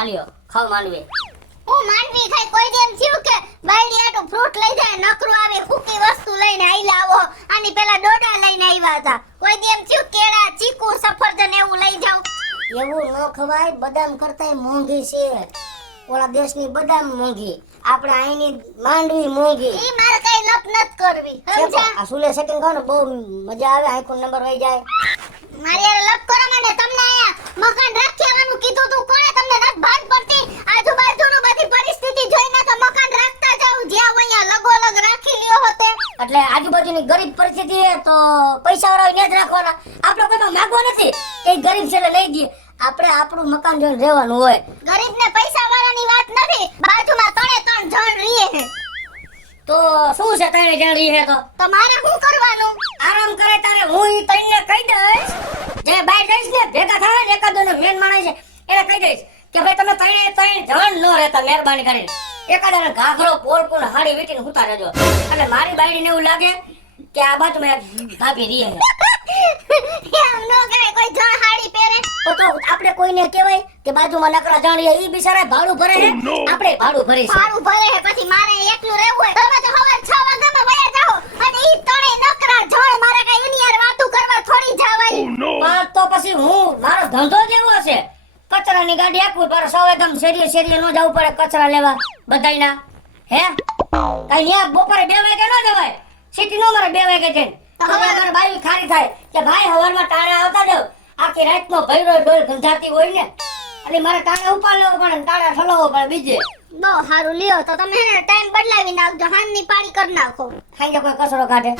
આલ્યો ખાવ માંડવી. હું માંડવી ખાઈ કોઈ દેમ થયું કે બાયડી આટો ફ્રૂટ લઈ જાય નકરું આવે ફૂકી વસ્તુ લઈને આઈલા આવો આની પેલા ડોડા લઈને આવ્યા હતા કોઈ દેમ થયું કેળા ચીકુ સફરજન એવું લઈ જાવ એવું ન ખવાય, બદામ કરતાય મોંઘી છે. ઓલા દેશની બદામ મોંઘી, આપણે અહીંની માંડવી મોંઘી. ઈ મારે કઈ લપ નત કરવી સમજ્યા આ સુલે સેટિંગ કરો ને બહુ મજા આવે, આઈકો નંબર વહી જાય. મારી યાર લપ કરો મને તમને આયા મકાન રાખવાનું કીધું તું કોણે તમને નત ભાન પડતી આજુબાજુનું બધી પરિસ્થિતિ જોઈને તો મકાન રાખતા જાવ જ્યાં અહીંયા લગોલગ રાખી લ્યો હોતે એટલે આજુબાજુની ગરીબ પરિસ્થિતિ છે તો પૈસા વાળા ને જ રાખવાના. આપણે કોઈમાં માંગવા નથી, એ ગરીબ છે એટલે લઈ દઈએ. આપણે આપણું મકાન જોઈને રહેવાનું હોય. ગરીબને પૈસા વાળાની વાત નથી બાજુમાં ત્રણે ત્રણ જણ રીએ છે તો શું છે તને જાણી છે તો મારે શું કરવાનું આરામ કરે તારે હું ઈ તઈને કહી દઈશ, જે બાય જઈશ ને ભેગા થાય ને એકાદોનો મેન માણસ છે એને કહી દઈશ કે ભાઈ તમે તઈને જણ ન રહેતા મહેરબાની કરીને એકાદાને ઘાઘરો પોળપુણ હાડી વીટીને હુતા રહેજો. એટલે મારી બાયડીને એવું લાગે કે આ બાજુમાં એક ભાભી રીએ છે એમ નો કરે કોઈ જણ હાડી પહેરે તો આપણે કોઈને કહેવાય કે બાજુમાં નકરા જાણીએ ઈ બિચારા ભાડું ભરે છે, આપણે ભાડું ભરી છે. ભાડું ભરે છે પછી મારે એકલું રહેવું હોય તમે તો સવાર 6 વાગ્યામાં વયા જાઓ અને ઈ ત્રણે નકરા જણ મારે કઈ એની યાર વાતું કરવા થોડી જવાય પણ તો પછી હું મારો ધંધો જેવો છે, કચરાની ગાડી આપું પર સૌ એકદમ શેરીએ નો જવું પડે કચરા લેવા બધાયના. હે કઈ ન્યા બપોરે 2 વાગે ન જવાય, સિટી નો મારે 2 વાગે જઈને તો મારે બાઈ ખારી થાય કે ભાઈ હવારમાં ટાણા આવતા જાવ, આખી રાતનો ભૈરો ડોલ ગંજાતી હોય ને એટલે મારે ટાણા ઉપાડ લેવો પડે ને ટાણા ઠલવવો પડે બીજે. બહુ સારું લ્યો તો તમે ટાઈમ બદલાવી નાખજો હાનની પાડી કરી નાખો ખાઈને કોઈ કચરો કાઢે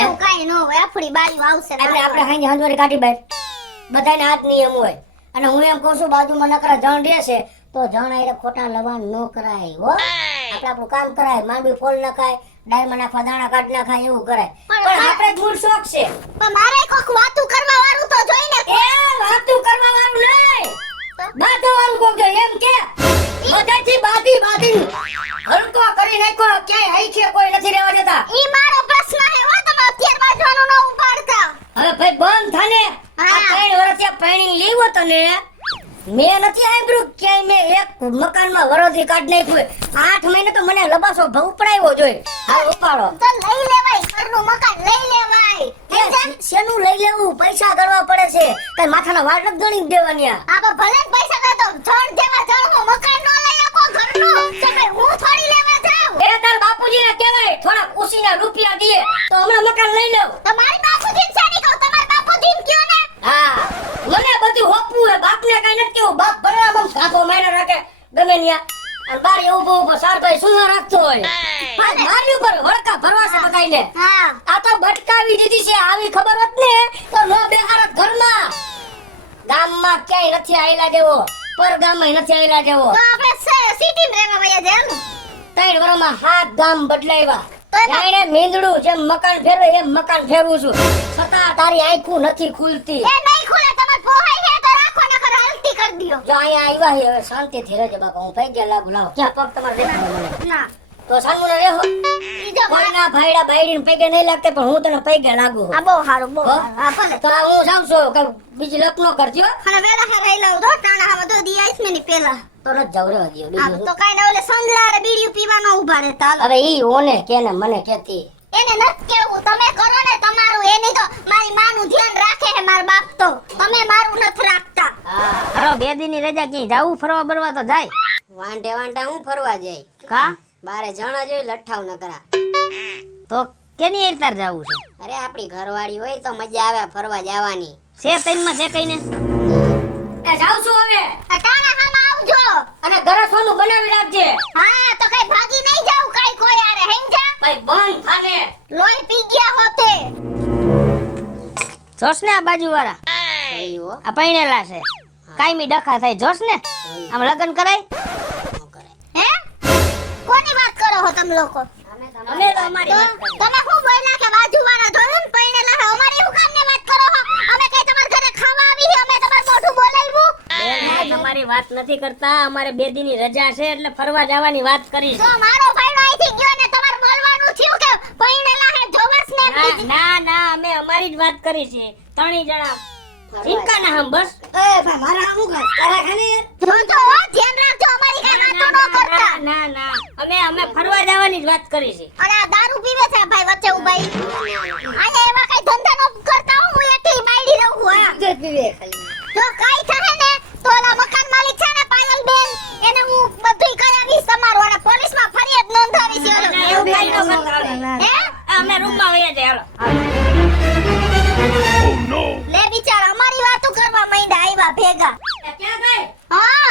એવું કાઈ ન હોય આપણી બાયું આવશે એટલે આપણે ખાઈને હંજવારી કાઢી બાય બધાને આ જ નિયમ હોય. અને હું એમ કહું છું બાજુમાં નકરા જણ રહેશે તો જણ આઈને ખોટા લવાણ ન કરાય હો. આપણે આપણું કામ કરાય, માંડવી ફોલ નખાય, ડાયમાં નાખવા દાણા કાઢ નાખાય એવું કરાય. પણ આપણે મૂળ શોખ છે પણ મારે કોક વાતું કરવા વાળું તો જોઈને એ વાતું કરવા વાળું નહીં, બાધો વાળું કોક જોઈએ એમ કે બધાથી બાધી હલકો કરી નાખ્યો ક્યાંય હઈખે કોઈ નથી રહેવા દેતા. ઈ મારો પ્રશ્ન હે હો તમે અત્યાર બાજવાનું ન ઉપાડતા હવે ભાઈ બંધ થાને આ 3 વર્ષથી પાણી લેવો તને મેં નથી આંભળ્યું ક્યાંય મેં એક મકાનમાં વરોધી કાઢ નાખ્યું 8 મહિને તો મને લબાસો ઉપડાવ્યો જોઈએ. હાલ ઉપાડો તો લઈ લેવાય ઘરનું મકાન લઈ લેવાય શેનું લઈ લેવું, પૈસા ગણવા પડે છે, કઈ માથાના વાળ નથી ગણી દેવાની. આ ભલે પૈસા દે તો જણ જેવા જણનું મકાન નો લઈ આપો ઘરનું તો ભાઈ હું થોડી લેવા જાઉં એ તાર બાપુજીને કહેવાય થોડા ખુશીના રૂપિયા દે તો હમણાં મકાન લઈ લઉં. તમારી બાપુજી સાની કહો તમારા બાપુજી કયો ને હા મને બધું હોપવું હે, બાપને કઈ નથી કેવું, બાપ ભરવામાં સાફો માયને રાખે ગમે ન્યા અને બાર ઉભો સારભાઈ શું રાખતો હોય મારી ઉપર વળકા ભરવા છે બધાયને. હા આ તો ભટકાવી દીધી છે, આવી ખબર હોત ને તો નો બેહારત ઘરમાં. ગામમાં ક્યાંય નથી આયલા જેવો, પર ગામમાં નથી આયલા જેવો. તો આપણે સિટીમાં રહેવા વયા જાય એમ 3 વર્ષમાં 7 ગામ બદલાવ્યા. તો જાણે મીંદડું જેમ મકાન ફેરવે એમ મકાન ફેરવું છું, છતાં તારી આંખું નથી ખુલતી. એ નહીં ખુલે તમાર પોહાય હે તો રાખો નકર હાલતી કરી દિયો જો અહીંયા આવ્યા છે હવે શાંતિથી રહેજો બાપા, હું પૈ ગયા લાગુ લાવો ક્યાં પગ તમારે દેખાડો મને ના તો સાંગુને રહેવો. ઈ જો કોઈના ભાઈડા બાયડીને પૈગે નહીં લાગતે પણ હું તને પૈગે લાગુ છું. આ બહુ સારું બહુ હો? હા ભલે તો આ હું જાઉં છું કઈ બીજી લપ નો કરજો અને વેલા હે રહી લઉં તો ટાણા હવે તો દી આઈસ મેની પેલા તો ન જાવ રહેવા દયો આ બીજું તો કાઈ ન ઓલે સંજલારે બીડીયું પીવાનો ઊભા રહેતા હાલો. હવે ઈ ઓને કે ને મને કેતી એને નત કેવું તમે કરો ને તમારું એની તો મારી માનું ધ્યાન રાખે હે માર બાપ તો તમે મારું નથ રાખતા હરો 2 દીની રજા ક્યાંય જાવું ફરવા બરવા તો જાય વાંઢે વાંઢા હું ફરવા જાય કા બારે જણા જોઈ લઠાવ ન કરા તો કેની એરતાર જાવું છે અરે આપણી ઘરવાળી હોય તો મજા આવે ફરવા જવાની. છે તઈનમાં છે કઈને એ જાઉં છું હવે આ ટાણા હામાં આવજો અને ગરસવાનું બનાવી રાખજે. હા તો કઈ ભાગી નહીં જાવ કાઈ કોઈ આરે હેંજા ભાઈ બંધ થાને લોહી પી ગયા હોતે જોશ ને આ બાજુ વાળા સહી હો આ પૈણેલા છે કાયમી ડખા થાય જોશ ને આમ લગન કરાય ન કરે. હે કોની વાત કરો હો તમે લોકો અમે તો અમારી વાત કરીએ. તમે શું બોલ્યા કે બાજુવાળા જોયું ને પૈણેલા હે અમારી એવું કામ ને વાત કરો હો અમે કઈ તમાર ઘરે ખાવા આવી હે અમે તમાર મોઢું બોલાવ્યું બેન તમારી વાત નથી કરતા અમારે 2 દીની રજા છે એટલે ફરવા જવાની વાત કરી તો મારો ભાઈડો અહીંથી ગયો ને તમાર બોલવાનું થયું કે પૈણેલા હે જોવસ ને છે ના ના અમે અમારી જ વાત કરી છે 3 જણા ચિંતા ના હમ બસ એ ભાઈ મારા અમુક તારા ખાને યાર જો તો ધ્યાન વાત કરી છે. અને આ દારૂ પીવે છે ભાઈ વચ્ચે ઉભાઈ. આયા એવા કઈ ધંધા નો કરતા હું એકલી બાયડી રહું હા. જે પીવે ખાલી. જો કાઈ થાય ને તો ઓલા મકાન માલિક છે ને પાયલ બેન એને હું બધુંય કરાવીશ તમારું અને પોલીસમાં ફરિયાદ નોંધાવીશ ના, એનો. એવું કાંઈ ન કરતા હવે. હે અમે રૂમમાં વયા જઈએ, હાલો. લે બિચાર અમારી વાતો કરવા માંડ્યા આવ્યા ભેગા. એ ક્યાં ગઈ? હા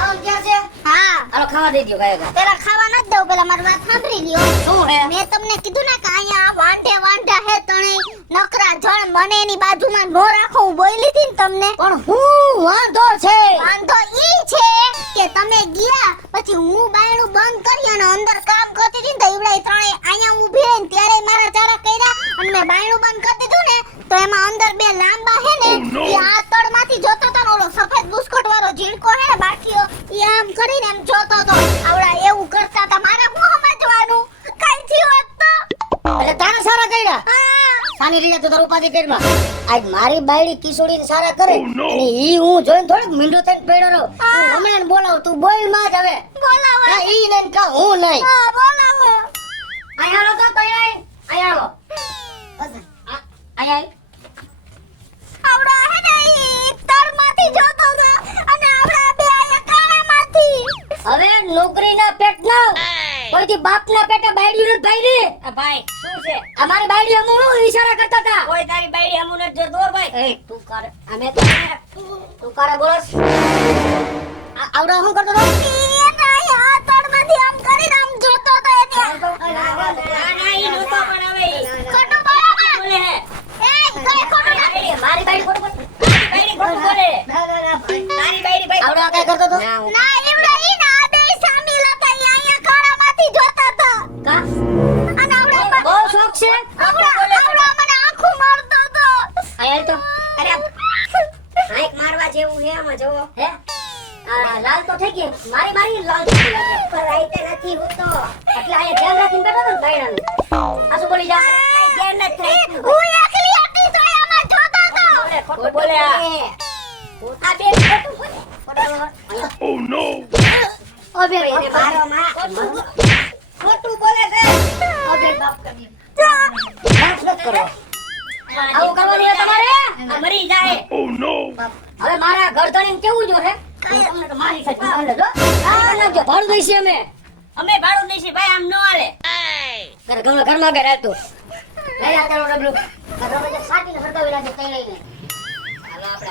આવો ક્યાં છે? હા હાલો ખાવા દઈ દ્યો ગાયકા. પેલા ખાવા નથી દઉં પેલા મારી વાત સાંભળી લ્યો. શું હે? મેં તમને કીધું ને કે અહીંયા વાંઢે વાંઢા હે તણે નકરા જણ મને એની બાજુમાં નો રાખો હું બોલી હતી ને તમને. પણ હું વાંધો છે. વાંધો ઈ છે કે તમે ગયા પછી હું બાયણું બંધ કરી અને અંદર કામ કરતી હતી ને તો ઈવડાઈ ત્રણે અહીંયા ઊભી રહીને ત્યારે મારા ચારા કર્યા અને મેં બાયણું બંધ કરી દીધું ને તો એમાં અંદર બે લાંબા હે ને ઈ આ તળમાંથી જોતો તો ને ઓલો સફેદ બુસ્કોટ વાળો ઝીણકો હે ને બાકીઓ ઈ આમ કરીને એમ જોતો તો આવડા એવું કરતા હતા મારે હું સમજવાનું કઈ થયું હોત તો એટલે તારા સારા કર્યા. હા સાની રીતે તો તારું ઉપાધિ કરમાં. આજ મારી બાયડી કિશોરીને સારા કરે અને ઈ હું જોઈને થોડુંક મીંડો થઈને પડ્યો રહું. હું હમણાં બોલાવ તું બોલ માં જ હવે. બોલાવો કા ઈ નહીં કા હું નહીં. હા બોલાવો અહીંયા આવો તો તૈયાર. અહીંયા આવો. અહીંયા આવડા હે ને ઈ તળમાંથી જોતો તો અને આવડા બે આયા કાણામાંથી હવે નોકરીના પેટ ના કોઈથી બાપના પેટે બાયડી નથી ભાઈ આ ભાઈ શું છે? અમારી બાયડી અમુ ઈશારા કરતા હતા. કોઈ તારી બાયડી હમું નથી જોતો હો ભાઈ. એ તું કરે અમે તું કરે બોલસ. આવડા શું કરતો હતો? ઈ ના આ તળમાંથી આમ કરીને આમ જોતો તો એટલે ના, ના, ઈ નહોતો પણ હવે ઈ ખોટું બોલો ને. બોલે હે. એ કઈ ખોટું ના મારી બાયડી ખોટું બોલે. બાયડી ખોટું બોલે. તારી બાયડી ભાઈ આવડા કઈ કરતો હતો? ના એવડા ઈ ના આ બે સામેલ હતા ઈ અહીંયા કાણામાંથી જોતા હતા કા અને આવડા બહુ શોખ છે. આવડા મને આંખું મારતો તો આયા તો અરે હાઈક મારવા જેવું હે આમાં જોવો. હે આ લાલ તો થઈ ગઈ. મારી લાલ થઈ ગઈ લાગે. પર રાઈતે નથી હું તો. એટલે આયા ધ્યાન રાખીને બેઠો હતો ને બાયડાનું. આ શું બોલી જા? કાંઈ ધ્યાન નથી રાખ્યું. હું એકલી હતી તો આમાં જોતો તો બોલે, ખોટું બોલે આ. આ બે ખોટું બોલે. ઓ બે એને મારો માં. ખોટું બોલે છે. ઓ બે બાપ કરી. બાપ ન કરો. આવું કરવાનું છે તમારે? આ મરી જાય. હવે મારા ગરદણીને કેવું જો છે? તમને તો મારી સાથે મારે જો. આ નાખજો ભાડું દઈશું અમે. અમે ભાડું દઈશું ભાઈ, આમ ન હાલે. ઘરમાં ગયા રહેતું. લઈ આ તારો ડબલું. આ ડબલું જે સાટીને હરગાવી નાખે તઈ લઈને.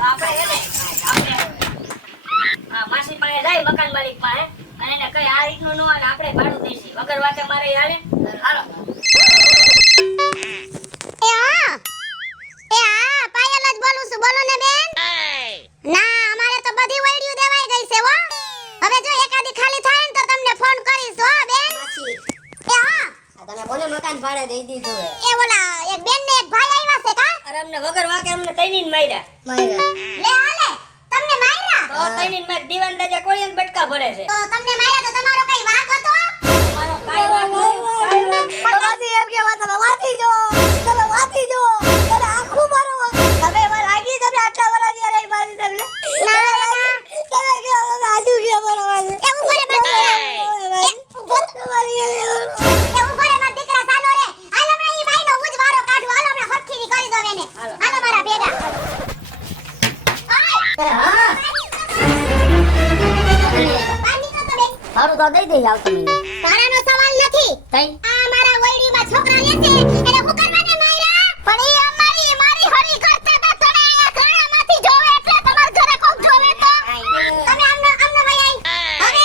આપણે હે ને, આ માસી પાસે જાય મકાન માલિક પાસે અને એને કઈ આ રીતનું ન હાલે, આપણે ભાડું દઈશું. વગર વાતે મારે હાલે. હાલો. પાયલ જ બોલું છું બોલો ને બેન ના અમારે તો બધી વૈડ્યું દેવાઈ ગઈ છે હો હવે જો એકાદી ખાલી થાય ને તો તમને ફોન કરીશ હો બેન એ હા તમે કોને મકાન ભાડે દઈ દીધું હે? એ ઓલા એક બેન ને એક ભાઈ આવ્યા છે કા અરે અમને વગર વાકે અમને તૈનીને માર્યા. લે હાલે તમને માર્યા તો તૈનીને માર દીવાન રાજા કોળિયાને બટકા ભરે છે. તો તમને માર્યા તો તમારો કઈ વાંક હતો મારો કાઈ વાત નહીં, કાઈ વાત નહીં. વાતી એમ કે તમે વાતી જો. તમે વાતી જો. તમે આખું મારો. તમે માર આગી તમે આટલા વરાજી રહી મારી તમને. ના તમે કે આજુ કે મારો વાજી. એવું કરે મારા એવું કરે મારા દીકરા સાનો રે હાલ હમણાં ઈ ભાઈનો ઉજ વારો કાઢો હાલ હમણાં હરખી કરી દો એને હાલો મારા ભેગા હા. પાણી તો બેન ભાડું તો દઈ દઈ આવતો મને. તારાનો સવાલ નથી તઈ આ મારા વૈડીમાં છોકરા લે છે એને હું કરવાને માર્યા પણ ઈ અમારી મારી હરી કરતા હતા તને આયા ઘણામાંથી જોવે એટલે તમાર ઘરે કોક જોવે તો તમે આમને ભાઈ હવે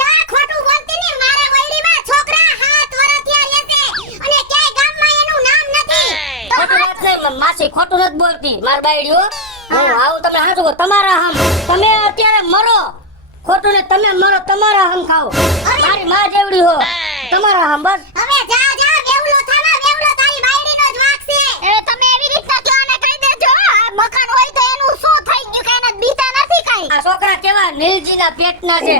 જા ખોટું બોલતી ને મારા વૈડીમાં છોકરા 7 વર્ષથી લે છે અને ક્યાંય ગામમાં એનું નામ નથી તો ખોટું વાત નહીં. માસી ખોટું નથી બોલતી. માર બાયડીઓ હું આવું તમને હાચું કહું. તમારા હમ તમે અત્યારે મરો ખોટું ને તમે મરો તમારા હમ ખાઓ. મારી માં જેવડી હો તમારા હમ બસ. હવે જા વેવલો થાવા વેવલો તારી બાયડીનો જ વાક છે એ તમે એવી રીતના કહો અને કહી દેજો આ મકાન હોય તો એનું શું થઈ ગયું કે એને બીતા નથી કાઈ આ છોકરા કેવા નીલજીના પેટના છે.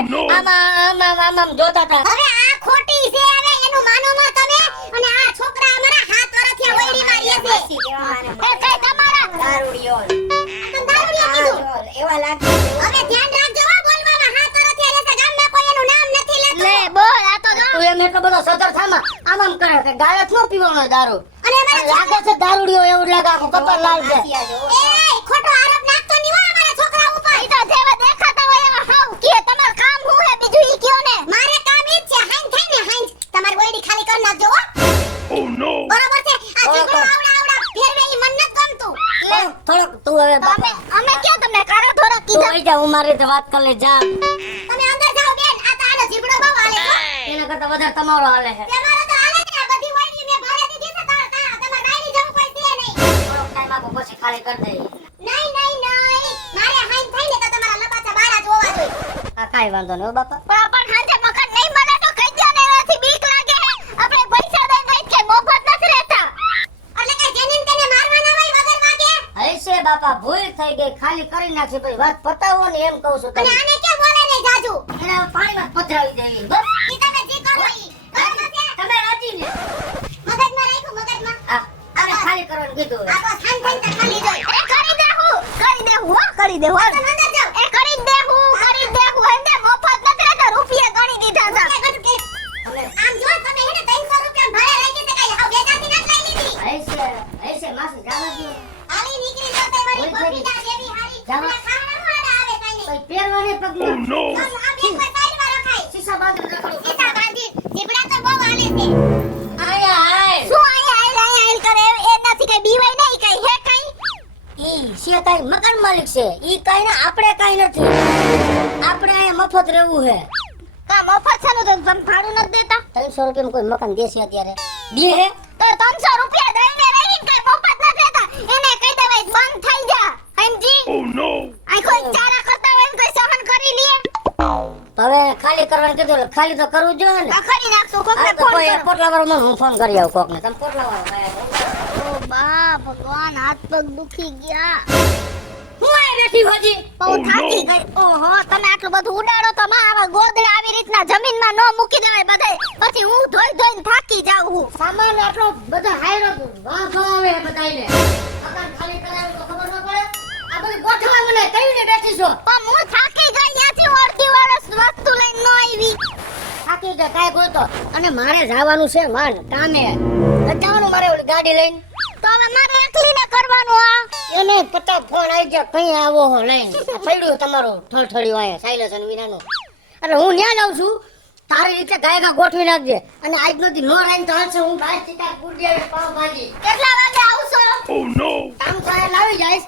આમ જોતા હતા. હવે આ ખોટી છે હવે એનું માનો માં તમે અને આ છોકરા અમારા 7 વર્ષથી વૈડી મારીએ છે એ કઈ તમારા દારૂડિયો. તમે દારૂડિયા કીધું એવા લાગે. હવે ધ્યાન રાખજો હો બોલવામાં 7 વર્ષથી લે છે ગામમાં કોઈ એનું નામ નથી લેતું લે બોલ આ તો તું એમ એટલો બધો સદર થામાં આમ આમ કરે કે ગાળે જ ન પીવાનો દારૂ અને અમારા લાગે છે દારૂડિયો એવું લાગે આખો કપાળ લાલ છે એ ખોટો આરોપ નાખતો નહીં હો અમારા છોકરા ઉપર. ઈ તો જેવા દેખાતા હોય એવા હાવ કે તમાર કામ હું હે બીજું ઈ કયો ને. મારે કામ ઈ જ છે હાઈન થાય ને હાઈન તમારી બોયડી ખાલી કરી નાખજો હો. બરોબર છે. આ ચીકણો આવડા ફેરવે ઈ મન નત ગમતું. થોડોક તું હવે બાપા અમે ક્યાં તમને કારા ધોરા તું કીધા. આઈ જા હું મારી રીતે વાત કરી લે જા તમે અંદર જાઓ બેન. આ તો આનો જીબડો બહુ હાલે છે. એના કરતા વધારે તમારો હાલે છે તમારો તો હાલે જ ને. આ બધી બોયડી મેં ભરે દીધી છે. તમાર બાયડી જવું કોઈ દે નહીં. થોડોક ટાઈમ આપો પછી ખાલી કરી દે નહીં. મારે હાઈન થાય ને તો તમારા લપાચા બારા જ હોવા જોઈએ. આ કાઈ વાંધો નહીં હો બાપા પણ હાંજે મકાન નહીં મળે તો કહી દો ને. એનાથી બીક લાગે હે. આપણે પૈસા દઈને રહી કે મફત નથી રહેતા. એટલે કે જેનીન તેને મારવાના હોય વગર વાગે. હશે બાપા ભૂલ થઈ ગઈ ખાલી કરી નાખશે પછી વાત પતાવો ને એમ કહું છું અને તમે આને કેમ બોલે ને જાજુ. એને પાણીમાં પધરાવી દેવી બસ ઈ તમે જે કરો ઈ. બરાબર છે? તમે રાજી ને મગજમાં રાખ્યું મગજમાં. આને ખાલી કરવાનું કીધું આ તો થાન થાન તો ખાલી જોઈ. એ કરી દેહું હો કરી દેહું. આ તો અંદર જાઓ. એ કરી દેહું. અંદર મફત નથી રહેતા. રૂપિયા ગણી દીધા છે. અમે આમ જો તમે હેને 300 રૂપિયા ભાડે રાખી છે કઈ હાવ બેજાતી નથી લઈ લીધી. હશે માસી જાવા દો હાલી નીકળી જાવ તે મારી બબીતા જેવી હારી. જાવા. ખાવાનું આડા આવે કાઈ નહીં. પછી પહેરવાને પગમાં આ બે કોઈ સાઈડમાં રખાય. શીશા બાંધી રખડું સીતા બાંધી જીબડા તો બહુ હાલે છે. આયા આય શું આયા આયલ કરે એનાથી કઈ બીવાય નહીં કઈ હે કઈ. ઈ છે કાઈ મકાન માલિક છે ઈ કાઈ ને આપણે કાઈ નથી આપણે અહીંયા મફત રહેવું છે કા મફત છે ને તો તમે ભાડું નથી દેતા. 300 રૂપિયામાં કોઈ મકાન દેશે અત્યારે દે હે તો 300 રૂપિયા દઈને રહીને કઈ મફત નથી દેતા. એને કહી દેવાય બંધ થઈ જા. સમજી? આ કોઈ ચારા કરતા હોય ને કોઈ સહન કરી લે. તો હવે ખાલી કરવાનું કીધું એટલે ખાલી તો કરવું જ જોઈએ ને આ ખરી નાખશું કોકને હા, તો ફોન કોઈ કરો. પોટલાવાળો હું ફોન કરી આવું કોકને તમે પોટલાવાળો ઓ બા ભગવાન હાથ પગ દુખી ગયા. હું આ બેઠી હોજી બહુ થાકી ગઈ. ઓહો તમે આટલું બધું ઉડાડો તો માં આવા ગોદડા આવી રીતના જમીનમાં ન મૂકી દેવાય બધાય. પછી હું ધોઈને થાકી જાઉં હું. સામાન આટલો બધો હાયરો વાંધો આવે બધાયને મકાન ખાલી કરાવ્યું તો ખબર ન પડે આ બધી ગોઠવા મને કઈ ને બેઠી છો પણ હું થાકી ગઈ ત્યાંથી અડધી વર્ષ વસ્તુ લઈને ન આવી. થાકી જાય કાંઈ કોઈ તો અને મારે જવાનું છે માન કામે જવાનું મારે ઓલી ગાડી લઈને તો હવે મારે એકલીને કરવાનું આ. એને પતા ફોન આવી જાય કઈ આવો હો લઈને આ પડ્યું તમારું ઠળઠળ્યું આયા સાયલસ અને વિનાનું એટલે હું ન્યા લઉં છું તારી રીતે ગાયકા ગોઠવી નાખજે અને આજ નથી નો રહીને તો હાલશે હું ભાઈ સીતા ગુડી આવે પાવ ભાજી કેટલા વાગે આવશો? કામ કરે લાવી જઈશ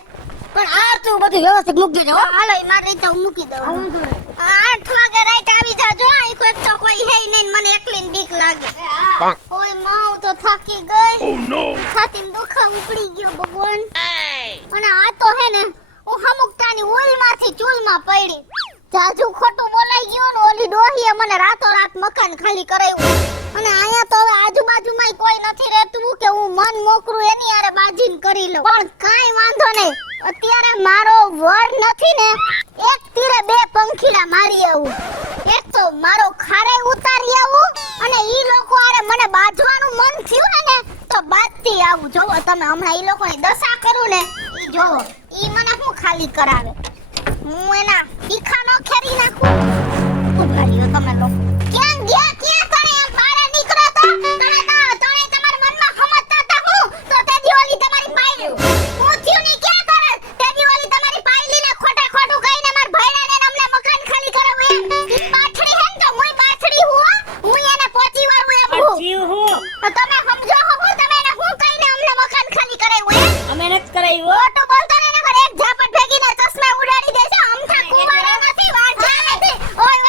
પણ આ તું બધું વ્યવસ્થિત મૂકી દેજો હો. હાલો ઈ મારી રીતે હું મૂકી દઉં. 8 વાગે રાઈટ આવી જાજો. આ કોઈ તો કોઈ હે નહીં મને એકલીને બીક લાગે. ઓય માં હું તો થાકી ગઈ. છાતીમાં દુખા ઉપડી ગયો ભગવાન. અને આ તો હે ને હું હમુકતાની ઓલમાંથી ચૂલમાં પડી. જાજુ ખોટું બોલાઈ ગયું ને ઓલી ડોહીએ મને રાતોરાત મકાન ખાલી કરાવ્યું. અને આયા તો હવે આજુબાજુમાં કોઈ નથી રહેતું કે હું મન મોકરું એની હારે બાજીન કરી લઉં. પણ કાઈ વાંધો નહીં. અત્યારે મારો વર નથી ને એક તીરે બે પંખીડા મારી આવું. એક તો મારો ખારે ઉતારી આવું અને ઈ લોકો હારે મને બાજવાનું મન થયું ને તો બાજતી આવું. જોવો તમે હમણાં ઈ લોકોની દશા કરું ને ઈ જોવો ઈ મને હું ખાલી કરાવે. હું એના તીખા નો ખેરી નાખું. ઉભા રહ્યો તમે લોકો. ક્યાં ગયા ક્યાં તણે એમ બહાર નીકળો તો તણે તમારા મનમાં સમજતા હતા હું તો તેદી ઓલી તમારી પાયલી હું થયું ની ક્યાં કરે તેદી ઓલી તમારી પાયલીને ખોટે ખોટું કહીને માર ભાઈડાને ને અમને મકાન ખાલી કરાવું એમ. ઈ બાછડી હે ને તો હું બાછડી હું એને પોચી વાળું એમ હું. જીવ હું તો તમે સમજો હો હું તમે એને હું કહીને અમને મકાન ખાલી કરાવ્યું એમ. અમે નથી કરાવ્યું હો. ખોટું બોલતો ને નકર એક ઝાપટ ભેગીને ચશ્મા ઉડાડી દેશે. અમથા કુંવારા નથી વાંઢા નથી. ઓય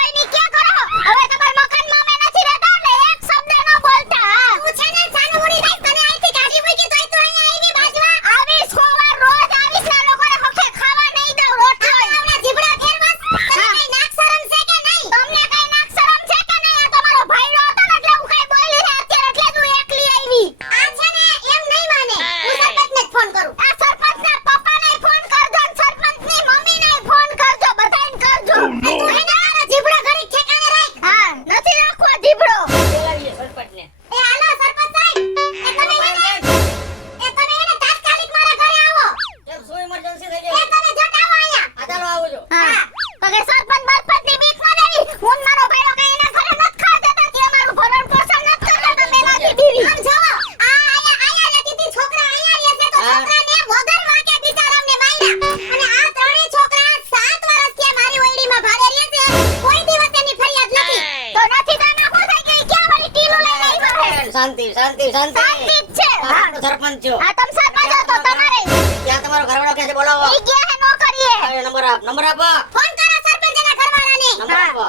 શાંતિ શાંતિ શાંતિ શાંતિ જ છે. આ આપણો સરપંચ છો આ તમ સરપંચ છો તો તમારે ત્યાં તમારો ઘરવાળો ક્યાં છે બોલાવો ઈ ગયા હે નોકરીએ. અરે નંબર આપો ફોન કરો સરપંચ એના ઘરવાળાને. નંબર આપો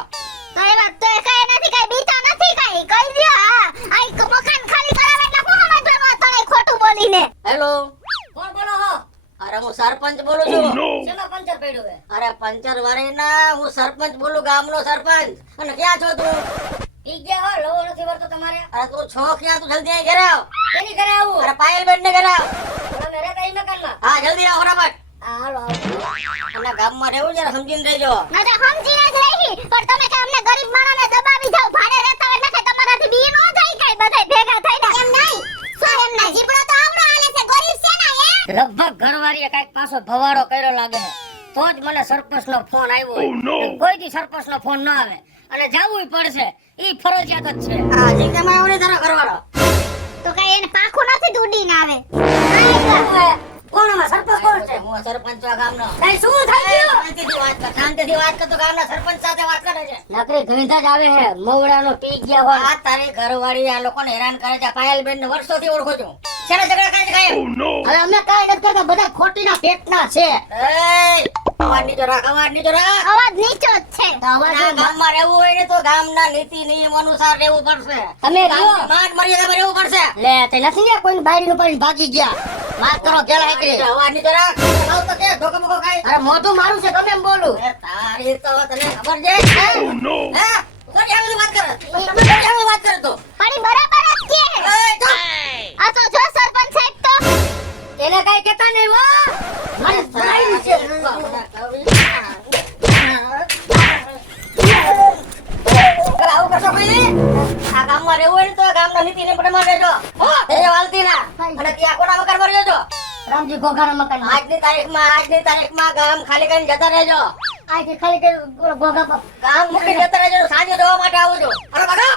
તો એ વાત તો એ કાંઈ નથી, કાંઈ બીતો નથી, કાંઈ કહી દ્યો. હા આ મકાન ખાલી કરાવે એટલે હું સમજવાનું તને ખોટું બોલીને. હેલો કોણ બોલો હો? અરે હું સરપંચ બોલું છું શેમાં પંચર પડ્યું હે? અરે પંચર વાળીના હું સરપંચ બોલું ગામનો સરપંચ અને ક્યાં છો તું ઈ ગયા હો, લવો નથી વળતો તમારે. અરે તું છો ક્યાં તું જલ્દી અહીં ઘરે આવ કેની ઘરે આવું? અરે પાયલ બેન ને ઘરે આવ તમે રહેતા ઈ મકાનમાં? હા જલ્દી આવ ફટાફટ હા, હાલો આવો. અને ગામમાં રહેવું જરા સમજીને રહેજો ના તો સમજીને જ રહી, પણ તમે કે અમને ગરીબ માણસને દબાવી જાવ, ભાડે રહેતા હોય એટલે કે તમારાથી બી નો થાય કાંઈ બધાય ભેગા થઈને. એમ નહીં. શું એમ નહીં? જીબડો તો આવડો હાલે છે, ગરીબ છે ને એ. લગભગ ઘરવાળીએ કાંઈક પાછો ભવાડો કર્યો લાગે છે. તો જ મને સરપંચનો ફોન આવ્યો. કોઈ દી સરપંચનો ફોન ન આવે અને જાવુંય પડશે. ઈ ફરજિયાત જ છે. હા જગ્યામાં આવો ને તારો ઘરવાળો તો કાંઈ એને પાખું નથી જ ઉડીને આવે. હવે કોણ આમાં સરપંચ કોણ છે? હું સરપંચ છું આ ગામનો કાંઈ શું થઈ ગયું? શાંતિથી વાત કર તો ગામના સરપંચ સાથે વાત કરે છે નકરી ગઈઢા જ આવે છે. મવડાનો પી ગયા હોય. આ તારી ઘરવાળી આ લોકોને હેરાન કરે છે પાયલ બેન ને વર્ષોથી ઓળખું છું શેના ઝઘડા કરે છે કાંઈ હવે અમે કાંઈ નથી કરતા. બધા ખોટીના પેટના છે. એય, અવાજ નીચો રાખ અવાજ નીચો રાખ અવાજ નીચો જ છે. આ ગામમાં રહેવું હોય ને તો ગામના નીતિ નિયમ અનુસાર રહેવું પડશે તમે ગામની કયો? માન મર્યાદામાં રહેવું પડશે લે તે નથી ને કોઈ બાયડીનું પાડીને ભાગી ગયા. વાત કરો ગેલા હેકડી. અવાજ નીચો રાખ ખાવ તો કે ધોકો બોકો ખાય અરે મોઢું મારું છે તમે એમ બોલું. એ તારી તો તને ખબર છે હે કોની આમ વાત કરે કોની આમ વાત કરે તો પણ ઈ બરાબર જ કે. એય, જો. આ તો જો સરપંચ સાહેબ તો એને કાંઈ કહેતા નહીં હો. મારી બાયડી છે. આવું કરશો કોઈ આ ગામમાં રહેવું હોય ને તો આ ગામના નીતિ નિયમ પ્રમાણે રહેજો હો એ વાલતી ના અને ત્યાં કોના મકાન પર રહેજો રામજી ઘોઘાના મકાનમાં. આજની તારીખમાં ગામ ખાલી કરીને જતા રહેજો આજથી ખાલી કરી ઘોઘા પર. ગામ મૂકીને જતા રહેજો સાંજે જોવા માટે આવું છું અરે બગા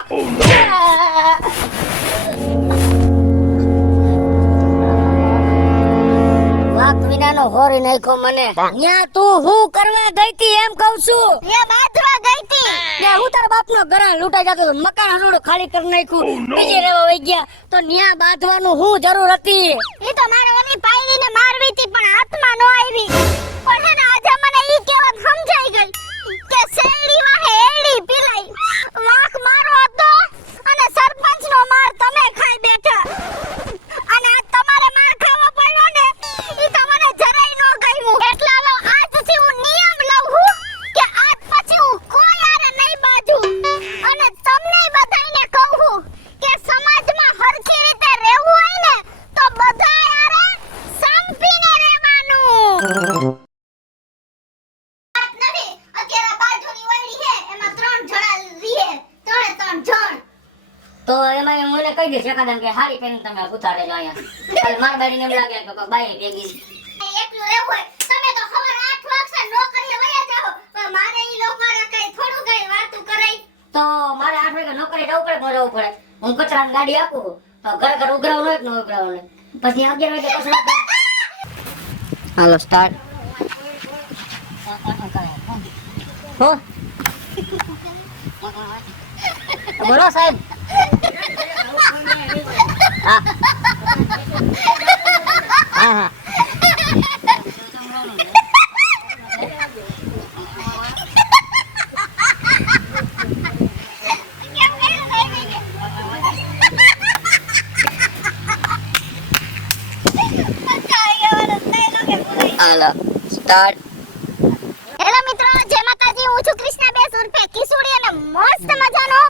વાક વિનાનો હોરી નાખ્યો મને. ન્યા તું હું કરવા ગઈ તી એમ કહું છું. એ બાજવા ગઈ તી. ન્યા હું તારા બાપનો ઘર લૂંટાઈ જતો હતો. મકાન હરોડું ખાલી કરી નાખ્યું. બીજે રહેવા વઈ ગયા તો ન્યા બાંધવાનું હું જરૂર હતી? ઈ તો મારે ઓલી પાયલીને મારવી તી પણ હાથમાં નો આવી. પણ હે ને આજે મને ઈ કહેવત સમજાઈ ગઈ કે શેરડી વાહે એડી પીલાઈ. વાંક મારો હતો અને સરપંચનો માર તમે ખાઈ બેઠા. અને આ તમારે માર ખાવો પડ્યો ને ઈ તો મને જરાય નો ગમ્યું. એટલે હવે આજથી હું નિયમ લઉં છું કે આજ પછી હું કોઈ હારે નહીં બાજુ. અને તમને બધાયને કહું છું કે સમાજમાં હરખી રીતે રહેવું હોય ને તો બધાય હારે સંપીને રહેવાનું. વાત નથી અત્યારે બાજુની વાડી છે એમાં 3 જણા રીહે 3 જણ. તો એમાં મને કહી દે એકાદમ કે હારી પેન તમે ઉતારે જો અહીંયા. કાલ માર બાડીને એમ લાગે કે બાઈ ભેગી છે. એકલું રહેવું હોય તમે તો સવાર 8 વાગ્યા નોકરીએ વયા જાઓ પણ મારે ઈ લોકોને કઈ થોડું કઈ વાતું કરાય. તો મારે 8 વાગે નોકરી જવું પડે ન જવું પડે. હું કચરાની ગાડી આપું તો ઘર ઘર ઉઘરાવું હોય કે ન ઉઘરાવું. પછી 11 વાગે કચરા હાલો સ્ટાર્ટ. હો બોલો સાહેબ. હા હા હા કેમ કર્યું ભાઈ? હાલો સ્ટાર્ટ. હેલો મિત્રો, જય માતાજી. હું છું કૃષ્ણાબેન ઉર્ફે કિશોરી અને મસ્ત મજાનો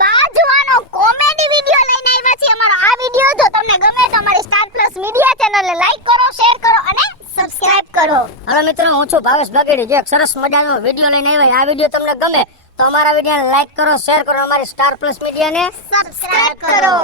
બાજવાનો કોમેડી વિડિયો લઈને આવ્યા છીએ. અમારો આ વિડિયો જો તમને ગમે તો અમારી સ્ટાર પ્લસ મીડિયા ચેનલને લાઈક કરો, શેર કરો અને સબસ્ક્રાઇબ કરો. હાલો મિત્રો, હું છું ભાવેશ બગેડી, જે એક સરસ મજાનો વિડીયો લઈને આવ્યા. આ વિડીયો તમને ગમે તો અમારા વિડીયોને લાઈક કરો, શેર કરો, અમારી સ્ટાર પ્લસ મીડિયાને સબસ્ક્રાઇબ કરો.